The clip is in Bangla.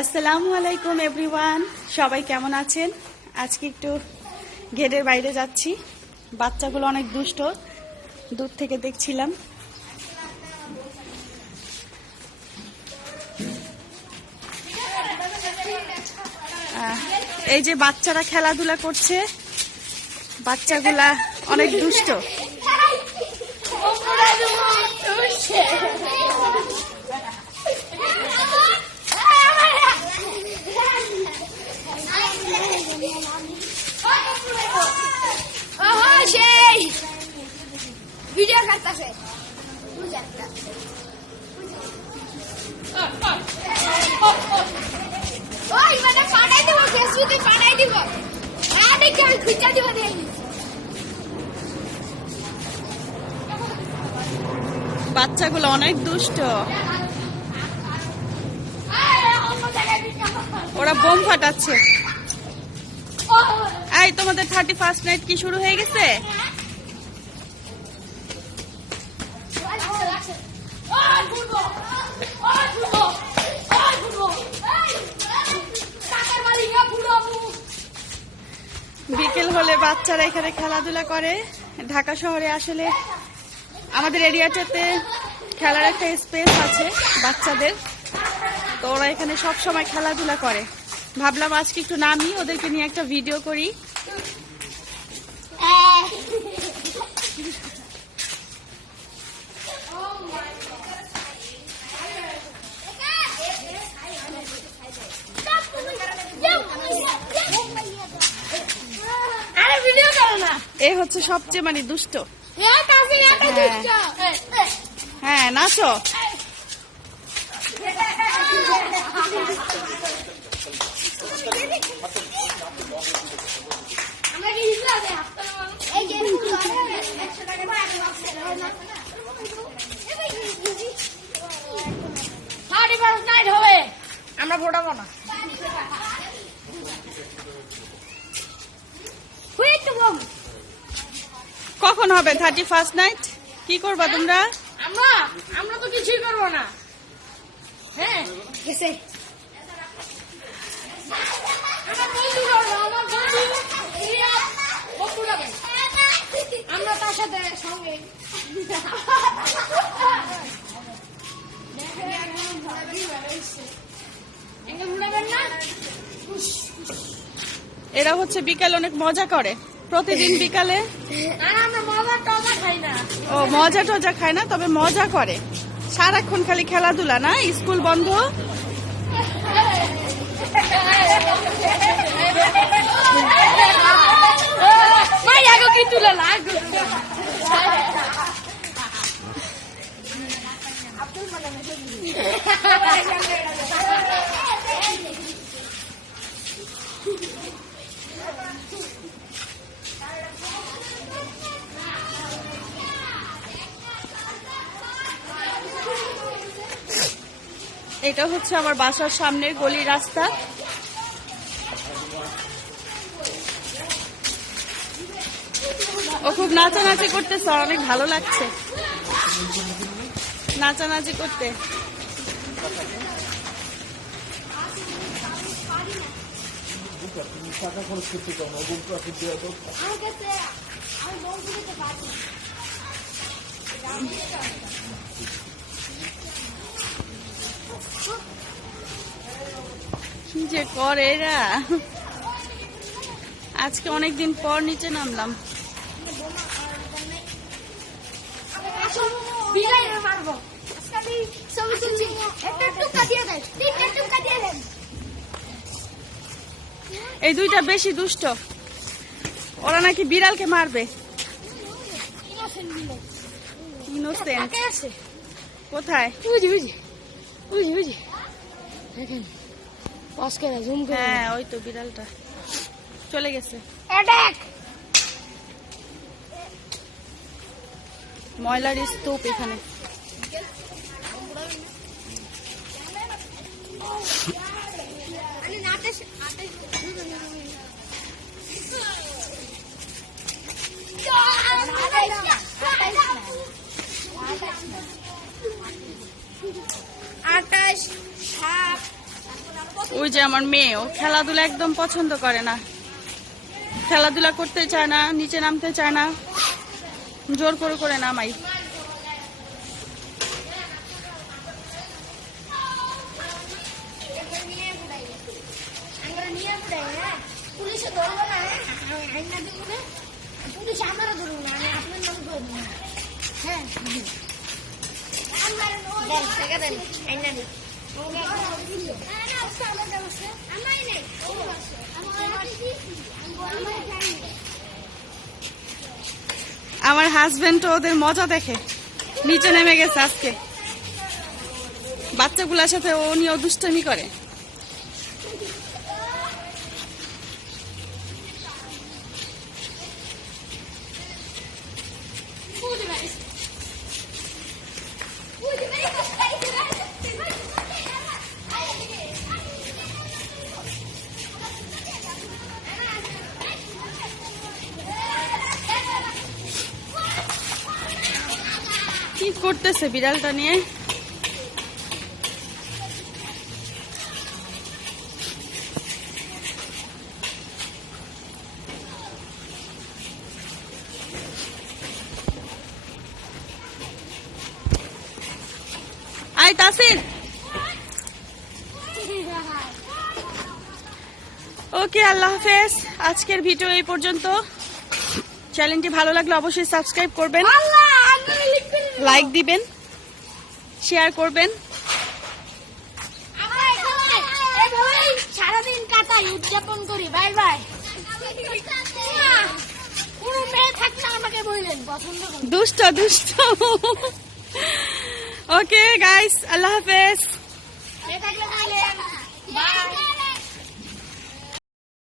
আসসালামু আলাইকুম এভরিওয়ান সবাই কেমন আছেন? আজকে একটু গেটের বাইরে যাচ্ছি। বাচ্চাগুলো অনেক দুষ্ট। দূর থেকে দেখছিলাম। এই যে বাচ্চারা খেলাধুলা করছে, বাচ্চাগুলা অনেক দুষ্ট। ওই মানে পাঠাই দিব ফেসবুকে পাঠাই দিব হ্যাঁ দেখি আমি খুঁজা দিব দেখি বাচ্চাগুলো অনেক দুষ্ট। ওরা বোম ফাটাচ্ছে। এই তোমাদের থার্টি ফার্স্ট নাইট কি শুরু হয়ে গেছে? বিকেল হলে বাচ্চারা এখানে খেলাধুলা করে। ঢাকা শহরে আসলে আমাদের এরিয়াটাতে খেলার একটা স্পেস আছে বাচ্চাদের। তো ওরা এখানে সব সময় খেলাধুলা করে। ভাবলাম আজকে একটু নামি ওদেরকে নিয়ে একটা ভিডিও করি আরে ভিডিও করো না এ হচ্ছে সবচেয়ে মানে দুষ্ট। হ্যাঁ। হ্যাঁ নাচো। আমরা কি হিসলা দে এই যে কখন হবে? থার্টি ফার্স্ট নাইট কি করবা তোমরা? আমরা আমরা তো কিছুই করব না। হ্যাঁ। আমার তার সাথে সঙ্গে? এরা হচ্ছে বিকালে অনেক মজা করে। প্রতিদিন বিকালে? ও মজা টজা খায় না তবে মজা করে। সারাক্ষণ খালি খেলাধুলা না? স্কুল বন্ধ? এটা হচ্ছে আমার বাসার সামনের গলি রাস্তা। ও খুব নাচানাচি করতেছে অনেক ভালো লাগছে। নাচানাচি করতে। যে করে এরা? আজকে অনেকদিন পর নিচে নামলাম। এই দুইটা বেশি দুষ্ট। ওরা নাকি বিড়ালকে মারবে। কোথায়? বুঝি বুঝি বুঝি বুঝি দেখেন। পজ করে জুম করে হ্যাঁ ওই তো বিড়ালটা। চলে গেছে। অ্যাটাক ময়লার স্তূপ এখানে। আটাশ সাত ওই যে আমার মেয়ে ও খেলাধুলা একদম পছন্দ করে না। খেলাধুলা করতে চায় না নিচে নামতে চায় না। জোর করে করে নামাই। আমরা নিয়ে ঘুরাই হ্যাঁ আমার হাজবেন্ড ওদের মজা দেখে। নিচে নেমে গেছে আজকে। বাচ্চাগুলোর সাথে ও নিয়েও দুষ্টমি করে। করতেছে বিড়ালটা নিয়ে। ওকে, আল্লাহ হাফেজ। আজকের ভিডিও এই পর্যন্ত। চ্যানেলটি ভালো লাগলে অবশ্যই সাবস্ক্রাইব করবেন। লাইক দিবেন শেয়ার করবেন। সারাদিন কাটাই উদযাপন করি বাই বাই কোনো মেয়ে থাকলে আমাকে বললেন পছন্দ দুষ্ট দুষ্ট। ওকে গাইস আল্লাহ হাফেজ।